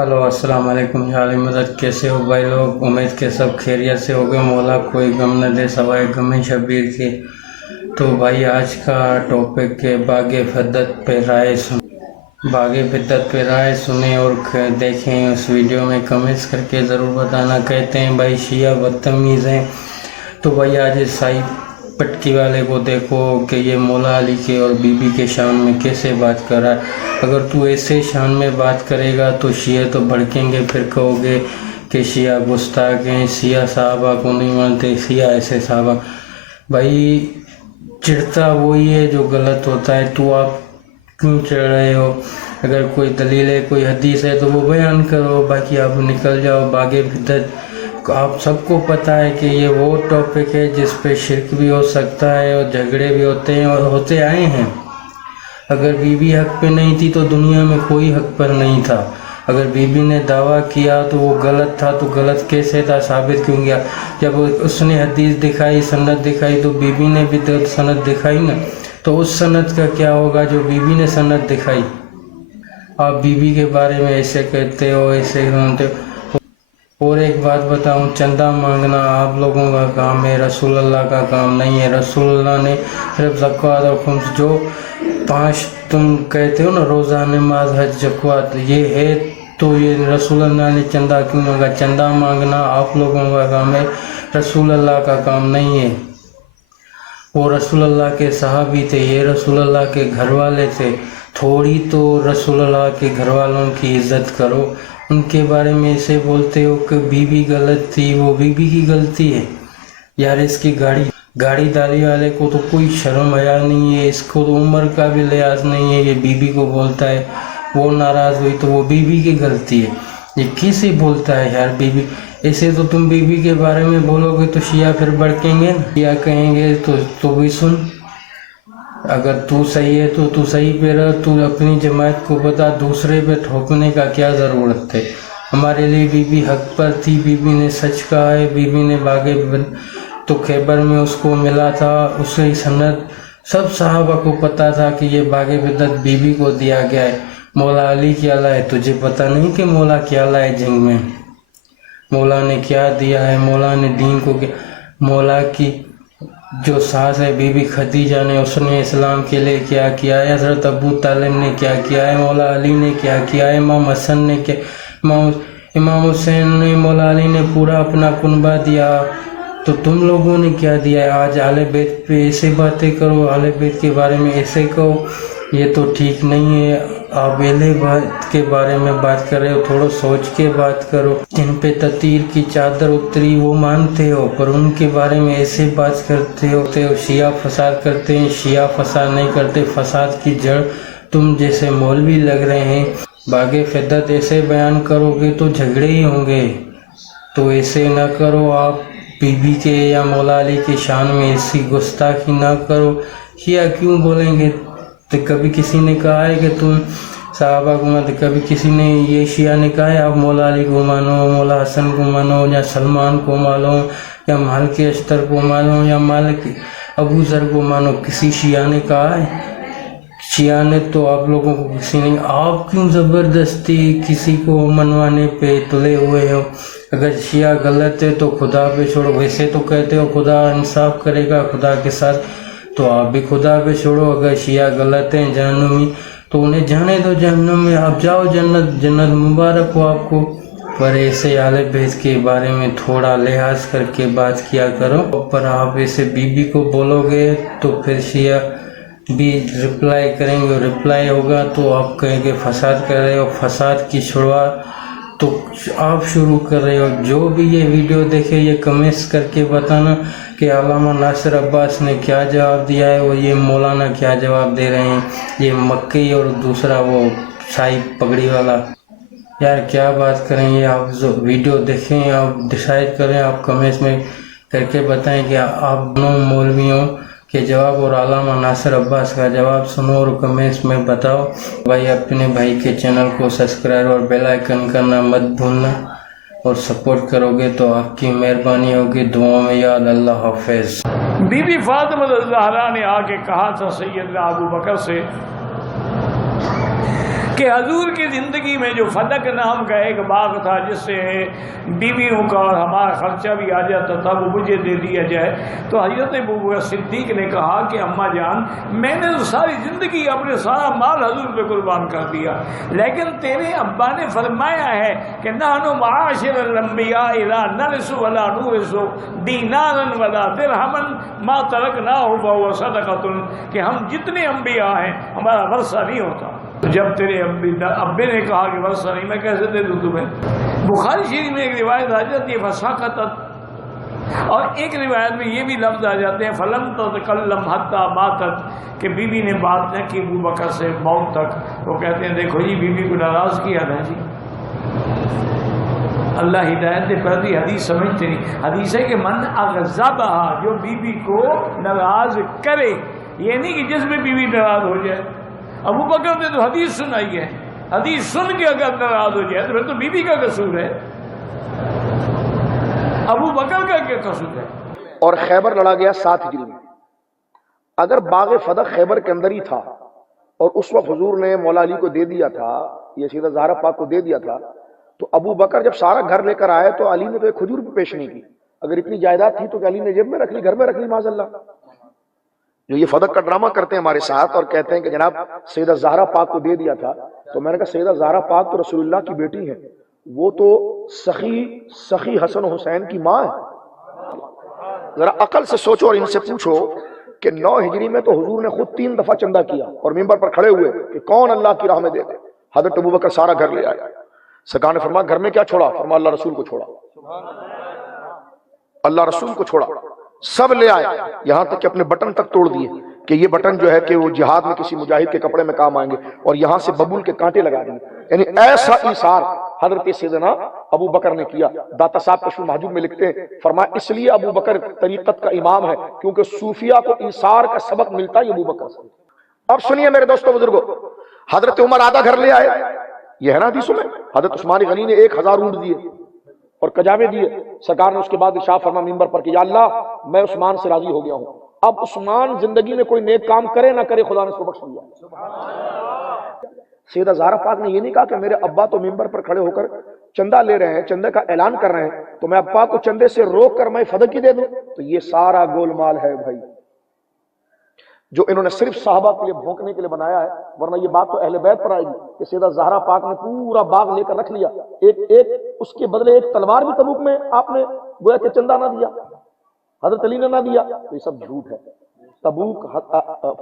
Hello अस्सलाम वालेकुम यार मदद कैसे हो भाई लोग। उम्मीद के सब खैरियत से हो गए। मौला कोई गम न दे सवाए गम शबीर के। तो भाई आज का टॉपिक के बागे फिद्दत पे राय सुने और देखें। उस वीडियो में कमेंट्स करके ज़रूर बताना। कहते हैं भाई शिया बदतमीज़ हैं। तो भाई आज ईसाई पटकी वाले को देखो कि ये मौला अली के और बीबी के शान में कैसे बात कर रहा है। अगर तू ऐसे शान में बात करेगा तो शिया तो भड़केंगे, फिर कहोगे कि शिया गुस्ताख हैं, शिया साहबा को नहीं मानते, शिया ऐसे साहबा। भाई चिढ़ता वही है जो गलत होता है। तू आप क्यों चढ़ रहे हो? अगर कोई दलील है, कोई हदीस है तो वो बयान करो, बाकी आप निकल जाओ बागे फिद्दत। आप सबको पता है कि ये वो टॉपिक है जिस पे शिरक भी हो सकता है और झगड़े भी होते हैं और होते आए हैं। अगर बीबी हक पे नहीं थी तो दुनिया में कोई हक पर नहीं था। अगर बीबी ने दावा किया तो वो गलत था, तो गलत कैसे था, साबित क्यों गया? जब उसने हदीस दिखाई, सनद दिखाई, तो बीबी ने भी तो सनद दिखाई ना। तो उस सनद का क्या होगा जो बीबी ने सनद दिखाई? आप बीबी के बारे में ऐसे कहते हो, ऐसे सुनते हो। और एक बात बताऊं, चंदा मांगना आप लोगों का काम है, रसूल अल्लाह का काम नहीं है। रसूल अल्लाह ने सिर्फ ज़कात और खुम्स जो 5 तुम कहते हो ना, रोज़ा, नमाज, हज, ज़कात, ये है तो ये रसूल अल्लाह ने चंदा क्यों मांगा? चंदा मांगना आप लोगों का काम है, रसूल अल्लाह का काम नहीं है। वो रसूल अल्लाह के सहाबी थे, ये रसूल अल्लाह के घर वाले थे। थोड़ी तो रसूल अल्लाह के घर वालों की इज्जत करो। उनके बारे में ऐसे बोलते हो कि बीबी गलत थी, वो बीबी की गलती है यार। इसकी गाड़ी दाली वाले को तो कोई शर्म हया नहीं है, इसको तो उम्र का भी लिहाज नहीं है। ये बीबी को बोलता है, वो नाराज़ हुई तो वो बीबी की गलती है। ये कैसे बोलता है यार बीबी? ऐसे तो तुम बीबी के बारे में बोलोगे तो शिया फिर भड़केंगे ना, शिया कहेंगे तो भी सुन। अगर तू सही है तो तू सही पे रह, तू अपनी जमात को बता, दूसरे पे ठोकने का क्या ज़रूरत है? हमारे लिए बीबी हक पर थी, बीबी ने सच कहा है। बीबी ने बागे तो खैबर में उसको मिला था, उससे सनद सब सहाबा को पता था कि ये बागे फिद्दत बीबी को दिया गया है। मौला अली क्या लाए? तुझे पता नहीं कि मौला क्या लाए जंग में? मौला ने क्या दिया है? मौला ने दीन को क्या? मौला की जो सास है बीबी खदीजा ने, उसने इस्लाम के लिए क्या किया है? हज़रत अबू तालिब ने क्या किया है? मौला अली ने क्या किया है? इमाम हसन ने क्या? इमाम हुसैन ने, मौला अली ने पूरा अपना कुनबा दिया। तो तुम लोगों ने क्या दिया है? आज आले बैत पे ऐसे बातें करो, आले बैत के बारे में ऐसे कहो, ये तो ठीक नहीं है। आप अहले बात के बारे में बात कर रहे हो, थोड़ा सोच के बात करो। जिन पे ततीर की चादर उतरी वो मानते हो, पर उनके बारे में ऐसे बात करते हो। शिया फसाद करते हैं, शिया फसाद नहीं करते। फसाद की जड़ तुम जैसे मौलवी लग रहे हैं। बागे फिद्दत ऐसे बयान करोगे तो झगड़े ही होंगे, तो ऐसे ना करो। आप बीबी के या मौला अली के शान में ऐसी गुस्ताखी ना करो। शिया क्यों बोलेंगे? तो कभी किसी ने कहा है कि तुम साहबा को मत? कभी किसी ने, ये शिया ने कहा है आप मौला अली को मानो, मौला हसन को मानो, या सलमान को मानो, या मालिक अश्तर को मानो, या मालिक अबू ज़र को मानो? किसी शिया ने कहा है? शिया ने तो आप लोगों को किसी ने। आप क्यों ज़बरदस्ती किसी को मनवाने पे तुले हुए हो? अगर शिया गलत है तो खुदा पे छोड़ो। वैसे तो कहते हो खुदा इंसाफ करेगा खुदा के साथ, तो आप भी खुदा पे छोड़ो। अगर शिया गलत हैं, जहन्नमी, तो उन्हें जाने दो जहन्नम में, आप जाओ जन्नत मुबारक हो आपको। पर ऐसे आले बैत के बारे में थोड़ा लिहाज करके बात किया करो। पर आप ऐसे बीबी को बोलोगे तो फिर शिया भी रिप्लाई करेंगे, और रिप्लाई होगा तो आप कहेंगे फसाद कर रहे हो। फसाद की शुरुआत तो आप शुरू कर रहे हो। जो भी ये वीडियो देखे ये कमेंट्स करके बताना कि अल्लामा नासिर अब्बास ने क्या जवाब दिया है और ये मौलाना क्या जवाब दे रहे हैं, ये मक्की और दूसरा वो शाही पगड़ी वाला। यार क्या बात करेंगे? आप जो वीडियो देखें आप डिसाइड करें, आप कमेंट्स में करके बताएं कि आप दोनों मौलवियों के जवाब और अल्लामा नासिर अब्बास का जवाब सुनो और कमेंट्स में बताओ। भाई अपने भाई के चैनल को सब्सक्राइब और बेल आइकन करना मत भूलना, और सपोर्ट करोगे तो आपकी मेहरबानी होगी। दुआ में याद। अल्लाह हाफिज़। बीबी फातिमा ज़हरा ने आके कहा था सैयदना अबू बकर से کہ حضور کی زندگی میں جو فدق نام کا ایک باغ تھا جس سے بیویوں کا اور ہمارا خرچہ بھی آ جاتا تھا وہ مجھے دے دیا جائے، تو حضرت ابوبکر صدیق نے کہا کہ اماں جان میں نے تو ساری زندگی اپنے سارا مال حضور پہ قربان کر دیا، لیکن تیرے ابا نے فرمایا ہے کہ نحن معاشر الانبیاء لا نرث ولا نورث دینارا ولا درہما ما ترکناہ فہو صدقۃ، کہ ہم جتنے انبیاء ہیں ہمارا ورثہ نہیں ہوتا۔ جب تیرے ابے نے کہا کہ ورثہ نہیں، میں کیسے دے دوں تمہیں؟ بخاری شریف میں ایک روایت آ جاتی ہے فساقطت، اور ایک روایت میں یہ بھی لفظ آ جاتے ہیں فلم تتکلم حتی ماتت، کہ بی بی نے بات نہ کی ابوبکر سے موت تک۔ وہ کہتے ہیں دیکھو جی بی بی کو ناراض کیا نا جی، اللہ ہدایت دے، پہلی حدیث سمجھتے نہیں، حدیث ہے کہ من اغضبها، جو بی بی کو ناراض کرے، یہ نہیں کہ جس میں بی بی ناراض ہو جائے۔ ابو بکر نے تو حدیث سنائی ہے، حدیث سن کے اگر ناراض ہو جائے تو پھر تو بی بی کا قصور ہے، ابو بکر کا کیا قصور ہے؟ اور خیبر لڑا گیا 7 ہجری میں۔ اگر باغ فدق خیبر کے اندر ہی تھا اور اس وقت حضور نے مولا علی کو دے دیا تھا، یہ سیدہ زہرا پاک کو دے دیا تھا، تو ابو بکر جب سارا گھر لے کر آئے تو علی نے تو ایک کھجور بھی پیش نہیں کی۔ اگر اتنی جائیداد تھی تو علی نے جیب میں رکھ لی، گھر میں رکھ لی معاذ اللہ۔ جو یہ فدق کا ڈرامہ کرتے ہیں ہمارے ساتھ اور کہتے ہیں کہ جناب سیدہ زہرا پاک کو دے دیا تھا، تو میں نے کہا سیدہ زہرا پاک تو رسول اللہ کی بیٹی ہے، وہ تو سخی حسن و حسین کی ماں ہے۔ ذرا عقل سے سوچو اور ان سے پوچھو کہ 9 ہجری میں تو حضور نے خود 3 دفعہ چندہ کیا اور ممبر پر کھڑے ہوئے کہ کون اللہ کی راہ میں دے دے۔ حضرت ابوبکر سارا گھر لے آئے، سرکار نے فرمایا گھر میں کیا چھوڑا؟ فرمایا اللہ رسول کو چھوڑا، اللہ رسول کو چھوڑا۔ سب لے آئے، یہاں تک کہ اپنے بٹن تک توڑ دیے کہ یہ بٹن جو ہے کہ وہ جہاد میں کسی مجاہد کے کپڑے میں کام آئیں گے، اور یہاں سے ببول کے کانٹے لگا دیے۔ یعنی ایسا ایثار حضرت سیدنا ابو بکر نے کیا۔ داتا صاحب کشف المحجوب میں لکھتے ہیں، فرمایا اس لیے ابو بکر طریقت کا امام ہے کیونکہ صوفیہ کو ایثار کا سبق ملتا ہے ابو بکر سے۔ اب سنیے میرے دوستو بزرگوں، حضرت عمر آدھا گھر لے آئے، یہ ہے نا حدیثوں میں۔ حضرت عثمان غنی نے 1000 اونٹ دیے اور کجاوے دیے۔ سرکار نے اس کے بعد ارشاد فرمایا منبر پر کہ یا اللہ میں عثمان سے راضی ہو گیا ہوں، اب عثمان زندگی میں کوئی نیک کام کرے نہ کرے خدا نے اس کو بخش دیا۔ سیدہ زہرا پاک نے یہ نہیں کہا کہ میرے ابا تو منبر پر کھڑے ہو کر چندہ لے رہے ہیں، چندے کا اعلان کر رہے ہیں، تو میں ابا کو چندے سے روک کر میں فدق ہی دے دوں۔ تو یہ سارا گول مال ہے بھائی، جو انہوں نے صرف صحابہ کے لیے بھونکنے کے لیے بنایا ہے، ورنہ یہ بات تو اہل بیت پر آئے گی کہ سیدہ زہرا پاک نے پورا باغ لے کر رکھ لیا، ایک اس کے بدلے ایک تلوار بھی تبوک میں آپ نے گویا کہ چندہ نہ دیا، حضرت علی نے نہ دیا، تو یہ سب جھوٹ ہے۔ تبوک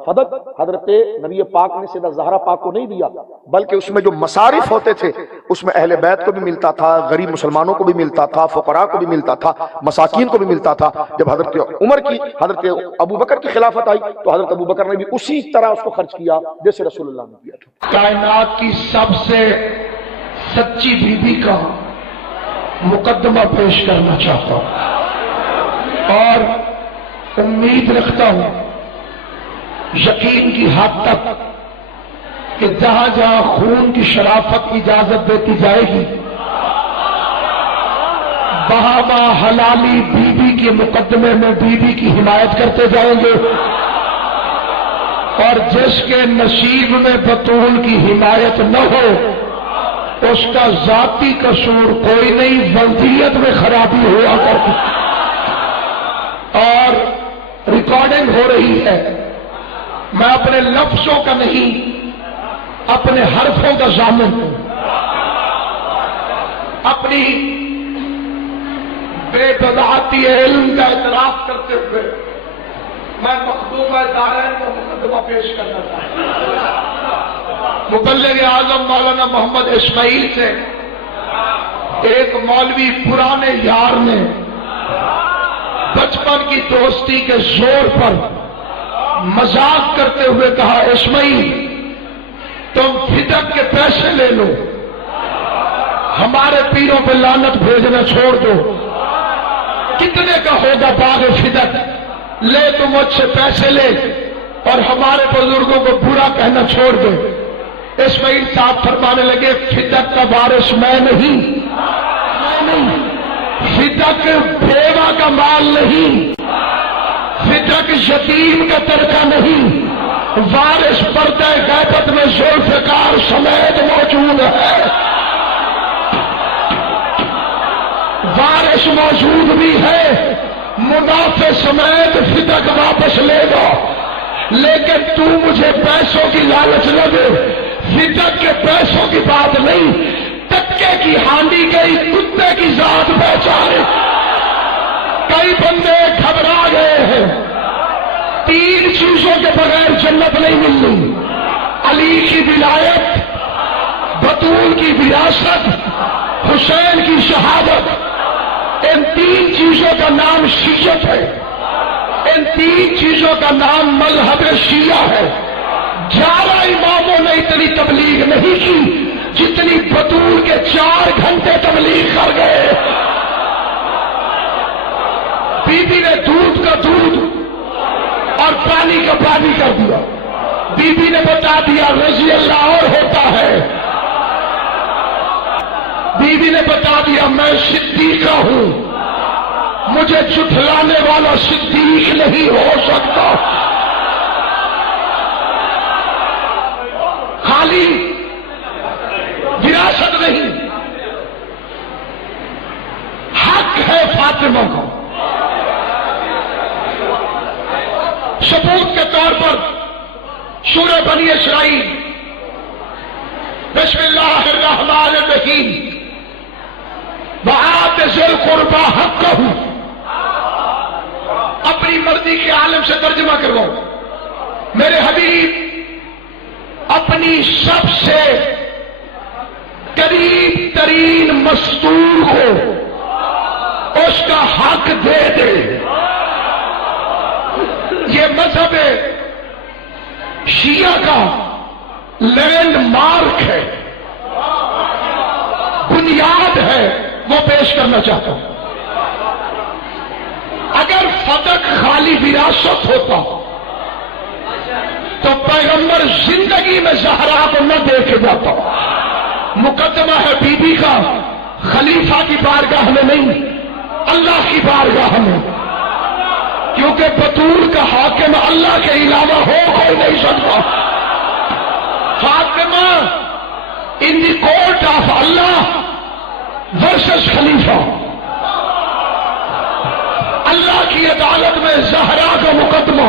فدق حضرت نبی پاک نے سیدہ زہرا پاک کو نہیں دیا، بلکہ اس میں جو مصارف ہوتے تھے اس میں اہل بیت کو بھی ملتا تھا، غریب مسلمانوں کو بھی ملتا تھا، فقراء کو بھی ملتا تھا، مساکین کو بھی ملتا تھا۔ جب حضرت عمر کی حضرت ابو بکر کی خلافت آئی تو حضرت ابو بکر نے بھی اسی طرح اس کو خرچ کیا جیسے رسول اللہ نے کیا تھا۔ کائنات کی سب سے سچی بیوی کا مقدمہ پیش کرنا چاہتا ہوں اور امید رکھتا ہوں یقین کی حد تک کہ جہاں جہاں خون کی شرافت اجازت دیتی جائے گی وہاں وہاں حلالی بیوی کے مقدمے میں بیوی کی حمایت کرتے جائیں گے، اور جس کے نصیب میں بطول کی حمایت نہ ہو اس کا ذاتی قصور کوئی نہیں، وضعیت میں خرابی ہوا کرتی، اور ریکارڈنگ ہو رہی ہے۔ میں اپنے لفظوں کا نہیں اپنے حرفوں کا ضامن ہوں۔ اپنی بے بضاعتی علم کا اعتراف کرتے ہوئے میں مخدومہ دارین کا مقدمہ پیش کرنا چاہتا ہوں۔ مبلغ اعظم مولانا محمد اسماعیل سے ایک مولوی پرانے یار نے بچپن کی دوستی کے زور پر مذاق کرتے ہوئے کہا اسماعیل تم فدق کے پیسے لے لو، ہمارے پیروں پہ لعنت بھیجنا چھوڑ دو، کتنے کا ہوگا باغ فدق، لے تو مجھ سے پیسے لے اور ہمارے بزرگوں کو برا کہنا چھوڑ دے۔ اسماعیل صاحب فرمانے لگے فدق کا وارث میں نہیں، فدق بیوہ کا مال نہیں، فدق یتیم کا ترکہ نہیں، वारिस पर्दे गैबत में जुल्फ़िकार समेत मौजूद है, वारिस मौजूद भी है, मुनाफे समेत फिदक वापस लेगा। लेकिन तू मुझे पैसों की लालच न दे, फिदक के पैसों की बात नहीं, टक्के की हांडी गई कुत्ते की जात पहचाने। कई बंदे घबरा गए हैं, 3 चीजों के बगैर जन्नत नहीं मिलनी, अली की विलायत, बतूल की विरासत, हुसैन की शहादत। इन 3 चीजों का नाम शियत है, इन 3 चीजों का नाम मजहब शिया है। 11 इमामों ने इतनी तबलीग नहीं की जितनी बतूल के 4 घंटे तबलीग कर गए। बीबी ने दूध का दूध और पानी का पानी कर दिया। बीबी ने बता दिया रज़ी अल्लाह और होता है। बीबी ने बता दिया मैं सिद्दीका हूं, मुझे झुठलाने वाला सिद्दीक नहीं हो सकता। खाली विरासत नहीं, हक है फातिमा को। सबूत के तौर पर सूरह बनी इसराइल बिस्मिल्लाहिर्रहमानिर्रहीम वआत ज़िल कुर्बा हक़्क़हू, अपनी मर्जी के आलम से तर्जुमा करवाओ। मेरे हबीब अपनी सबसे करीब तरीन मस्तूर को उसका हक दे दे। ये मजहब शिया का लैंड मार्क है, बुनियाद है, वो पेश करना चाहता हूं। अगर फतक खाली विरासत होता तो पैगंबर जिंदगी में ज़हरा को न देखे जाता। मुकदमा है बीबी का, खलीफा की बारगाह में नहीं, अल्लाह की बारगाह में, क्योंकि बतूल का हाकिम अल्लाह के अलावा हो कोई नहीं सकता। फातिमा इन दी कोर्ट ऑफ अल्लाह वर्सेस खलीफा, अल्लाह की अदालत में ज़हरा का मुकदमा।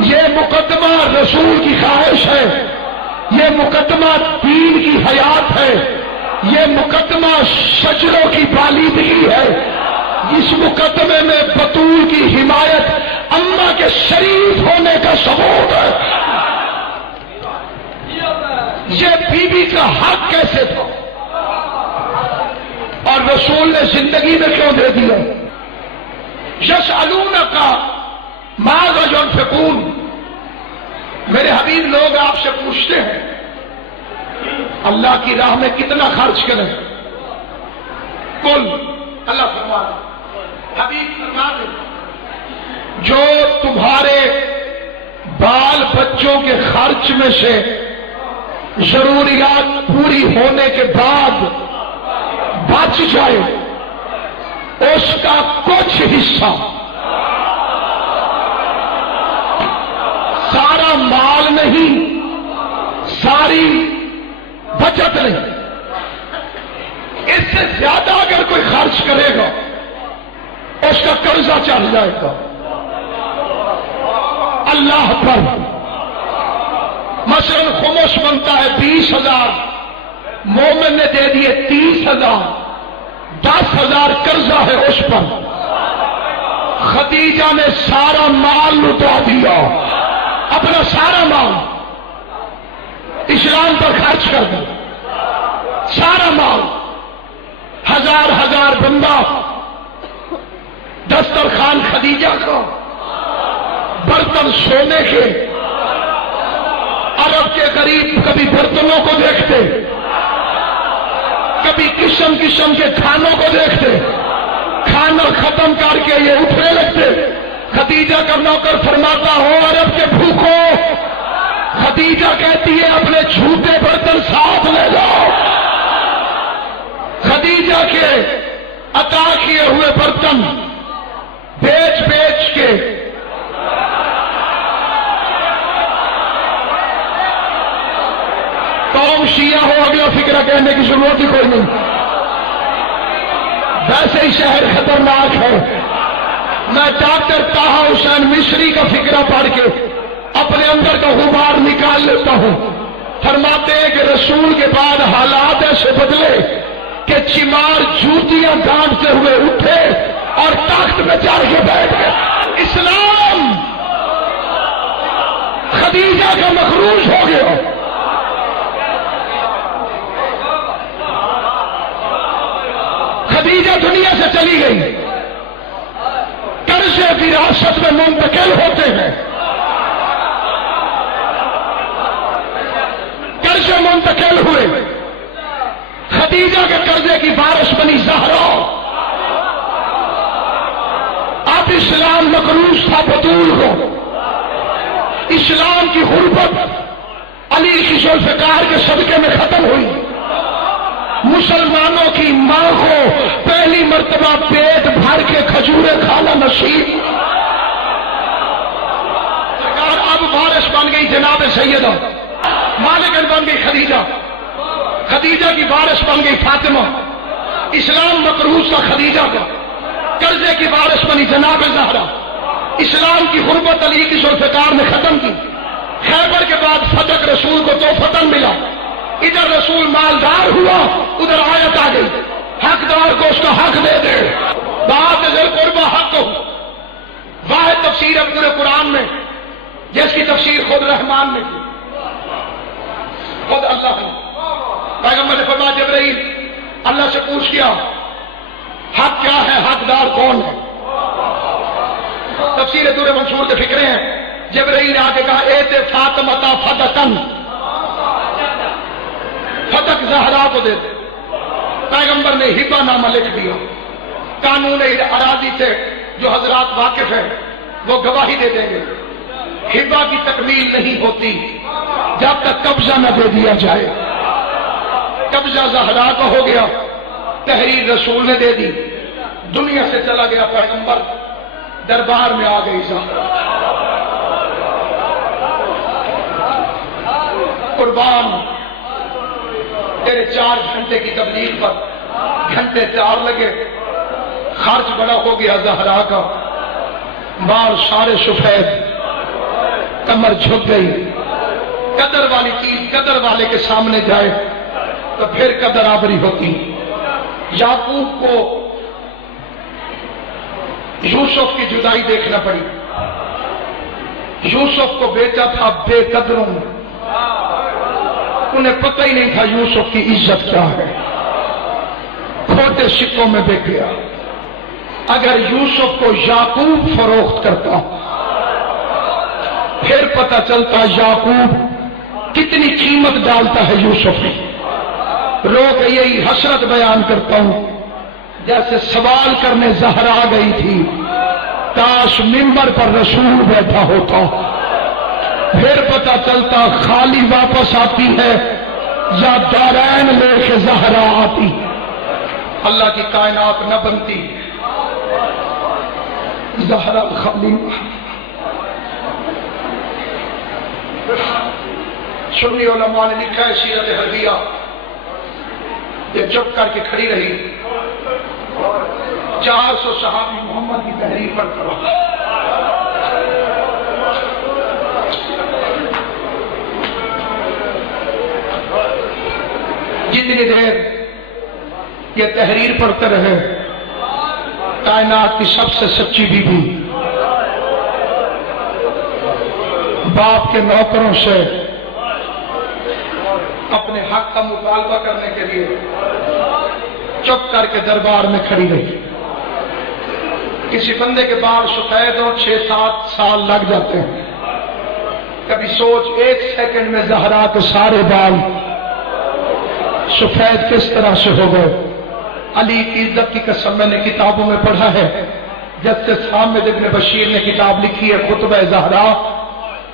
ये मुकदमा रसूल की ख्वाहिश है, ये मुकदमा दीन की हयात है, ये मुकदमा शजरों की बालिदगी है। इस मुकदमे में बतूल की हिमायत अम्मा के शरीफ होने का सबूत है। ये बीबी का हक कैसे था और रसूल ने जिंदगी में क्यों दे दिया? यसअलूना का माज़ा युनफ़िक़ून, मेरे हबीब लोग आपसे पूछते हैं अल्लाह की राह में कितना खर्च करें। कुल अल्लाह फरमाता, हबीब फरमाते जो तुम्हारे बाल बच्चों के खर्च में से जरूरियात पूरी होने के बाद बच जाए उसका कुछ हिस्सा, सारा माल नहीं, सारी बचत नहीं, इससे ज्यादा अगर कोई खर्च करेगा उसका कर्जा चढ़ जाएगा अल्लाह पर। मसलन खुमुस बनता है 20,000, मोमिन ने दे दिए 30,000, 10,000 कर्जा है उस पर। खदीजा ने सारा माल लुटा दिया, अपना सारा माल इस्लाम पर खर्च कर दिया, सारा माल। 1000 बंदा दस्तरखान खदीजा का, बर्तन सोने के। अरब के गरीब कभी बर्तनों को देखते, कभी किस्म किस्म के खानों को देखते, खाना खत्म करके ये उठने लगते। खदीजा का नौकर फरमाता हो अरब के भूखो, खदीजा कहती है अपने झूठे बर्तन साथ ले जाओ। खदीजा के अता किए हुए बर्तन बेच बेच के شیعہ ہو اگلا فکرہ کہنے کی ضرورت ہی کوئی نہیں، ویسے ہی شہر خطرناک ہے۔ میں ڈاکٹر طاہا حسین مصری کا فکرہ پڑھ کے اپنے اندر کا غبار نکال لیتا ہوں۔ فرماتے ہیں کہ رسول کے بعد حالات ایسے بدلے کہ چمار جوتیاں ڈانٹتے ہوئے اٹھے اور تخت پہ چڑھ کے بیٹھ گئے۔ اسلام خدیجہ کا مخروج ہو گیا۔ خدیجہ دنیا سے چلی گئی، قرضے وراثت میں منتقل ہوتے ہیں، قرضے منتقل ہوئے۔ خدیجہ کے قرضے کی وارث بنی زہرا۔ اب اسلام مقروض تھا بطول کو، اسلام کی غربت علی کی ذوالفقار کے صدقے میں ختم ہوئی۔ مسلمانوں کی ماں کو پہلی مرتبہ پیٹ بھر کے کھجورے کھانا نصیب۔ سرکار اب وارث بن گئی جناب سیدہ، مالکن بن گئی خدیجہ، خدیجہ کی وارث بن گئی فاطمہ۔ اسلام مقروض تھا خدیجہ کا، قرضے کی وارث بنی جناب زہرا۔ اسلام کی غربت علی کی ذوالفقار نے ختم کی۔ خیبر کے بعد فتح رسول کو توفتاً ملا، ادھر رسول مالدار ہوا، ادھر آیت آ گئی حقدار کو اس کا حق دے دے، بات ذل قربہ حق ہو۔ واحد تفسیر ہے پورے قرآن میں جس کی تفسیر خود رحمان نے کی، خود اللہ نے۔ پیغمبر نے فرمایا جبرائیل اللہ سے پوچھ کیا حق کیا ہے، حقدار کون ہے؟ تفسیر دور منصور کے فکرے ہیں۔ جبرائیل نے آ کے کہا ایت فاطمہ فتقن، فتق زہرا کو دے دے۔ پیغمبر نے ہبہ نامہ لکھ دیا۔ قانون اراضی سے جو حضرات واقف ہیں وہ گواہی دے دیں گے، ہبہ کی تکمیل نہیں ہوتی جب تک قبضہ نہ دے دیا جائے۔ قبضہ زہرا کا ہو گیا، تحریر رسول نے دے دی، دنیا سے چلا گیا پیغمبر، دربار میں آ گئی زہرا۔ قربان تیرے 4 گھنٹے کی تبلیغ پر گھنٹے 4 لگے، خرچ بڑا ہو گیا زہرا کا، بال سارے سفید، کمر جھک گئی۔ قدر والی چیز قدر والے کے سامنے جائے تو پھر قدر آبری ہوتی۔ یعقوب کو یوسف کی جدائی دیکھنا پڑی۔ یوسف کو بیچا تھا بے قدروں میں، انہیں پتہ ہی نہیں تھا یوسف کی عزت کیا ہے، کھوٹے سکوں میں بک گیا۔ اگر یوسف کو یعقوب فروخت کرتا پھر پتہ چلتا یعقوب کتنی قیمت ڈالتا ہے یوسف میں۔ رو کے یہی حسرت بیان کرتا ہوں، جیسے سوال کرنے زہرا گئی تھی، کاش منبر پر رسول بیٹھا ہوتا، پھر پتہ چلتا خالی واپس آتی ہے یا دارین لے کے زہرا آتی۔ اللہ کی کائنات نہ بنتی، زہرا خالی۔ سنی علماء نے لکھا ہے سیرت حربیہ، یہ چپ کر کے کھڑی رہی، 400 صحابی محمد کی تحریر پر کرا۔ جتنی دیر یہ تحریر پڑھتے رہے، کائنات کی سب سے سچی بیوی باپ کے نوکروں سے اپنے حق کا مطالبہ کرنے کے لیے چپ کر کے دربار میں کھڑی رہی۔ کسی بندے کے بال سفید اور 6-7 سال لگ جاتے ہیں، کبھی سوچ 1 سیکنڈ میں زہرا کے سارے بال سفید کس طرح سے ہو گئے۔ علی کی عزت کی قسم میں نے کتابوں میں پڑھا ہے، جسٹس حامد ابن بشیر نے کتاب لکھی ہے خطبہ زہرا،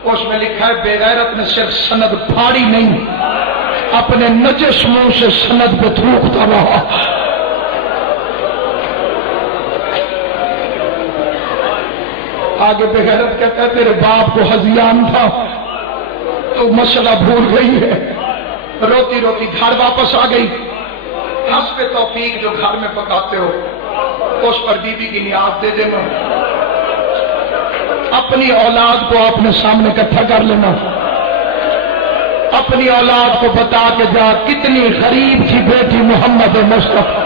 اس میں لکھا ہے بے غیرت نے صرف سند پھاڑی نہیں، اپنے نجس منہ سے سند پہ تھوکتا رہا۔ آگے بے غیرت کہتا ہے تیرے باپ کو ہذیان تھا، تو مسئلہ بھول گئی ہے، रोती रोती घर वापस आ गई। हस्ब तौफीक जो घर में पकाते हो उस पर बीबी की नियाज दे देना, अपनी औलाद को अपने सामने इकट्ठा कर लेना, अपनी औलाद को बता के जा कितनी गरीब थी बेटी मोहम्मद मुस्तफा।